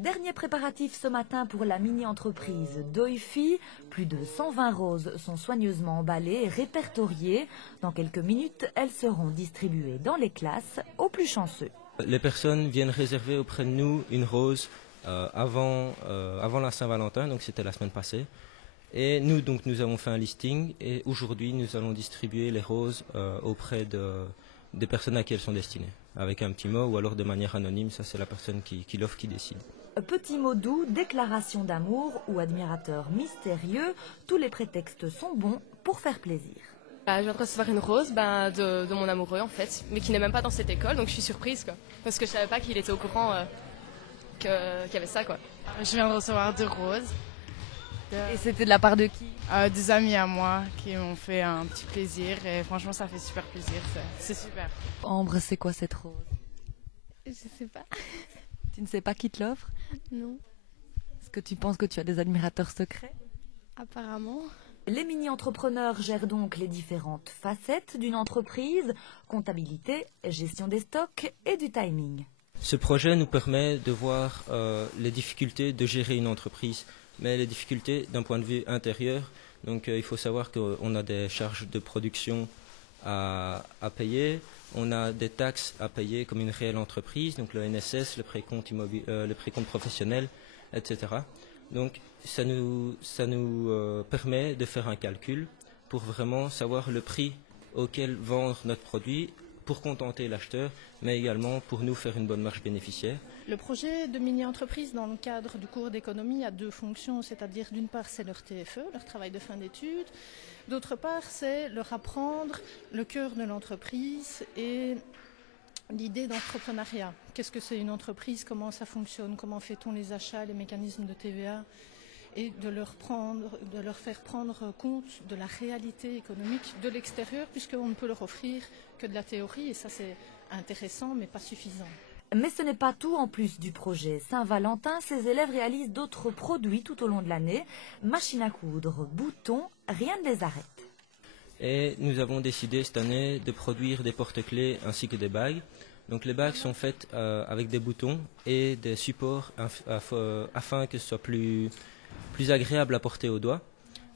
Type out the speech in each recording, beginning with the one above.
Dernier préparatif ce matin pour la mini-entreprise Doifi. Plus de 120 roses sont soigneusement emballées et répertoriées. Dans quelques minutes, elles seront distribuées dans les classes aux plus chanceux. Les personnes viennent réserver auprès de nous une rose avant la Saint-Valentin, donc c'était la semaine passée. Et nous, donc, nous avons fait un listing et aujourd'hui, nous allons distribuer les roses auprès des personnes à qui elles sont destinées, avec un petit mot ou alors de manière anonyme. Ça, c'est la personne qui l'offre qui décide. Petit mot doux, déclaration d'amour ou admirateur mystérieux, tous les prétextes sont bons pour faire plaisir. Je viens de recevoir une rose de mon amoureux en fait, mais qui n'est même pas dans cette école, donc je suis surprise quoi, parce que je savais pas qu'il était au courant qu'il y avait ça quoi. Je viens de recevoir 2 roses. Et c'était de la part de qui? Des amis à moi qui m'ont fait un petit plaisir et franchement ça fait super plaisir, c'est super. Ambre, c'est quoi cette rose? Je sais pas. Tu ne sais pas qui te l'offre? Non. Est-ce que tu penses que tu as des admirateurs secrets? Apparemment. Les mini-entrepreneurs gèrent donc les différentes facettes d'une entreprise, comptabilité, gestion des stocks et du timing. Ce projet nous permet de voir les difficultés de gérer une entreprise, mais les difficultés d'un point de vue intérieur. Donc il faut savoir qu'on a des charges de production à payer, on a des taxes à payer comme une réelle entreprise, donc le NSS, le précompte professionnel, etc. Donc ça nous permet de faire un calcul pour vraiment savoir le prix auquel vendre notre produit pour contenter l'acheteur, mais également pour nous faire une bonne marge bénéficiaire. Le projet de mini-entreprise dans le cadre du cours d'économie a 2 fonctions, c'est-à-dire d'une part c'est leur TFE, leur travail de fin d'études, d'autre part c'est leur apprendre le cœur de l'entreprise et l'idée d'entrepreneuriat. Qu'est-ce que c'est une entreprise, comment ça fonctionne, comment fait-on les achats, les mécanismes de TVA, et de leur faire prendre compte de la réalité économique de l'extérieur, puisqu'on ne peut leur offrir que de la théorie, et ça c'est intéressant mais pas suffisant. Mais ce n'est pas tout. En plus du projet Saint-Valentin, ces élèves réalisent d'autres produits tout au long de l'année. Machines à coudre, boutons, rien ne les arrête. Et nous avons décidé cette année de produire des porte-clés ainsi que des bagues. Donc les bagues sont faites avec des boutons et des supports afin que ce soit plus agréable à porter au doigt.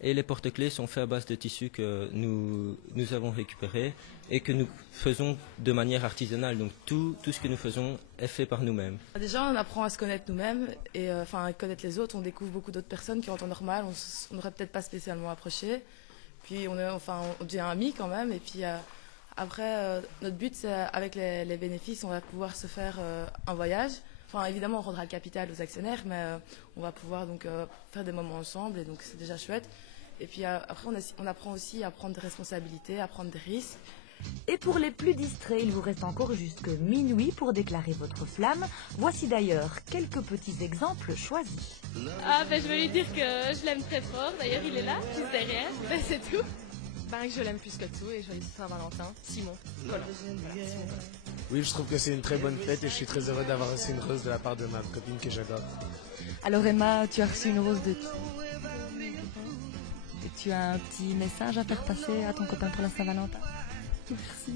Et les porte-clés sont faits à base de tissus que nous avons récupérés et que nous faisons de manière artisanale. Donc tout ce que nous faisons est fait par nous-mêmes. Déjà on apprend à se connaître nous-mêmes et à connaître les autres, on découvre beaucoup d'autres personnes qui en temps normal on n'aurait peut-être pas spécialement approché. Puis on devient amis quand même et puis après notre but c'est avec les bénéfices on va pouvoir se faire un voyage. Évidemment, on rendra le capital aux actionnaires, mais on va pouvoir donc faire des moments ensemble, et donc c'est déjà chouette. Et puis après, on apprend aussi à prendre des responsabilités, à prendre des risques. Et pour les plus distraits, il vous reste encore jusque minuit pour déclarer votre flamme. Voici d'ailleurs quelques petits exemples choisis. Je veux lui dire que je l'aime très fort. D'ailleurs, il est là, juste derrière. C'est tout. Que je l'aime plus que tout, et joyeux Saint-Valentin, Simon. Voilà. Oui, je trouve que c'est une très bonne fête et je suis très heureux d'avoir reçu une rose de la part de ma copine que j'adore. Alors Emma, tu as reçu une rose de qui? Et tu as un petit message à faire passer à ton copain pour la Saint-Valentin? Merci.